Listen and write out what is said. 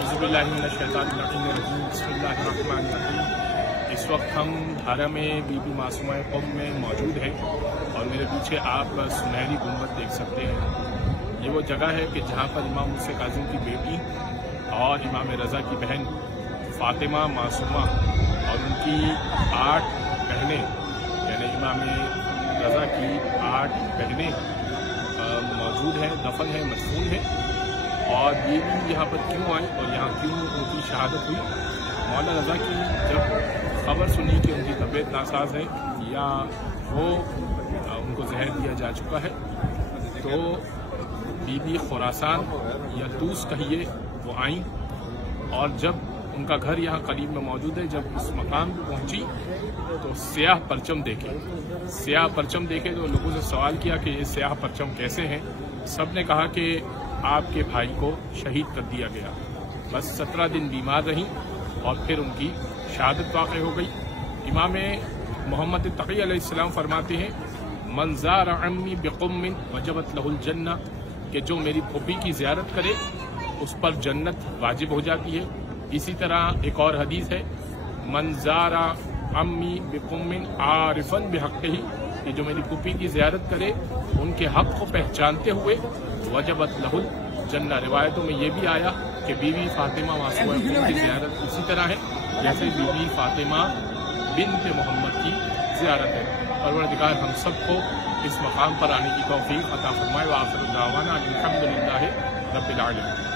اعوذ باللہ من الشیطان الرجیم بسم اللہ الرحمن الرحیم۔ اس وقت ہم حرم بی بی معصومہ قم میں موجود ہیں اور میرے پیچھے آپ سنہری گنبد دیکھ سکتے ہیں۔ یہ وہ جگہ ہے کہ جہاں پر امام موسیٰ کاظم کی بیٹی اور امام رضا کی بہن فاطمہ معصومہ اور ان کی 8 بہنیں یعنی امام رضا کی 8 بہنیں موجود ہیں، دفن ہیں، مدفون ہیں۔ اور یہ بھی یہاں پر کیوں آئے اور یہاں کیوں ان کی شہادت ہوئی؟ مولانا رضا کی جب خبر سنی کہ ان کی طبیعت ناساز ہے یا وہ ان کو زہر دیا جا چکا ہے تو بی بی خراسان یا طوس کہیے وہ آئیں، اور جب ان کا گھر یہاں قریب میں موجود ہے، جب اس مقام پہ پہنچی تو سیاہ پرچم دیکھے تو لوگوں سے سوال کیا کہ یہ سیاہ پرچم کیسے ہیں؟ سب نے کہا کہ آپ کے بھائی کو شہید کر دیا گیا۔ بس 17 دن بیمار رہیں اور پھر ان کی شہادت واقع ہو گئی۔ امام محمد تقی علیہ السلام فرماتے ہیں من زار عمی بقم وجبت لہ الجنہ، کہ جو میری پھوپھی کی زیارت کرے اس پر جنت واجب ہو جاتی ہے۔ اسی طرح ایک اور حدیث ہے من زار عمی بقم عارفا بحقہ، کہ جو میری پھوپھی کی زیارت کرے ان کے حق کو پہچانتے ہوئے وجبت لہ الجنہ۔ روایتوں میں یہ بھی آیا کہ بی بی فاطمہ معصومہ قم کی زیارت اسی طرح ہے جیسے بی بی فاطمہ بنت محمد کی زیارت ہے۔ پروردگار ہم سب کو اس مقام پر آنے کی توفیق عطا فرمائے۔ وآخر دعوانا الحمدللہ رب العالمین۔